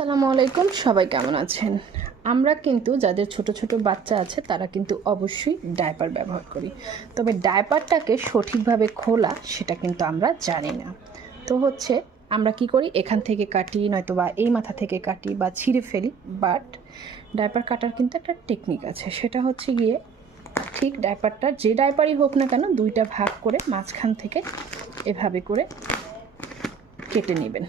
আসসালামু আলাইকুম, সবাই কেমন আছেন? আমরা কিন্তু যাদের ছোট ছোট বাচ্চা আছে তারা কিন্তু অবশ্যই ডায়পার ব্যবহার করি। তবে ডায়পারটাকে সঠিকভাবে খোলা সেটা কিন্তু আমরা জানি না। তো আমরা কি করি, এখান থেকে কাটি, নয়তো বা এই মাথা থেকে কাটি বা ছিঁড়ে ফেলি। বাট ডায়পার কাটার কিন্তু একটা টেকনিক আছে, সেটা হচ্ছে গিয়ে ঠিক ডায়পারটা যে ডায়পারই হোক না কেন দুইটা ভাগ করে মাঝখান থেকে এভাবে করে কেটে নেবেন।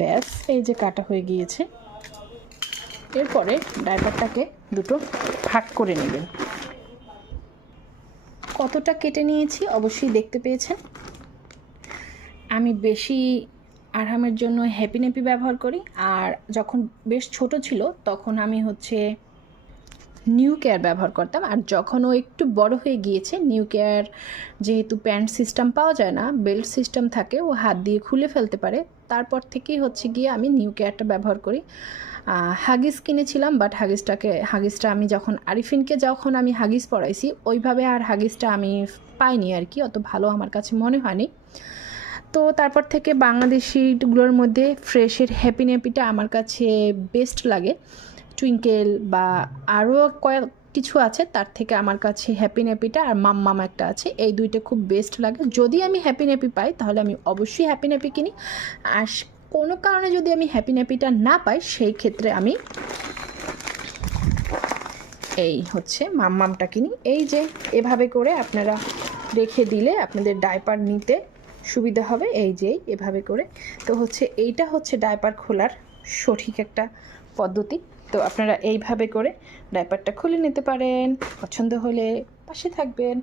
ব্যাস, এই যে কাটা হয়ে গিয়েছে। এরপরে ডায়পারটাকে দুটো ভাগ করে নেবেন। কতটা কেটে নিয়েছি অবশ্যই দেখতে পেয়েছেন। আমি বেশি আরামের জন্য হ্যাপি ন্যাপি ব্যবহার করি, আর যখন বেশ ছোট ছিল তখন আমি নিউ কেয়ার ব্যবহার করতাম। আর যখন ও একটু বড় হয়ে গিয়েছে, নিউ কেয়ার যেহেতু প্যান্ট সিস্টেম পাওয়া যায় না, বেল্ট সিস্টেম থাকে, ও হাত দিয়ে খুলে ফেলতে পারে, তারপর থেকেই গিয়ে আমি নিউ কেয়ারটা ব্যবহার করি। হাগিস কিনেছিলাম, বাট হাগিসটা আমি যখন আরিফিনকে আমি হাগিস পরাইছি, ওইভাবে আর হাগিসটা আমি পাইনি আর কি, অত ভালো আমার কাছে মনে হয়নি। তো তারপর থেকে বাংলাদেশিগুলোর মধ্যে ফ্রেশের হ্যাপি ন্যাপিটা আমার কাছে বেস্ট লাগে। টুইঙ্কেল বা আরও কয়েক কিছু আছে, তার থেকে আমার কাছে হ্যাপি ন্যাপিটা আর মাম্মাম একটা আছে, এই দুইটা খুব বেস্ট লাগে। যদি আমি হ্যাপি ন্যাপি পাই তাহলে আমি অবশ্যই হ্যাপি ন্যাপি কিনি, আর কোনো কারণে যদি আমি হ্যাপি ন্যাপিটা না পাই সেই ক্ষেত্রে আমি মাম্মামটা কিনি। এই যে এভাবে করে আপনারা রেখে দিলে আপনাদের ডায়পার নিতে সুবিধা হবে। এই যে এভাবে করে, তো এইটা ডায়পার খোলার সঠিক একটা পদ্ধতি। তো আপনারা এইভাবে করে ডায়পারটা খুলে নিতে পারেন। পছন্দ হলে পাশে থাকবেন।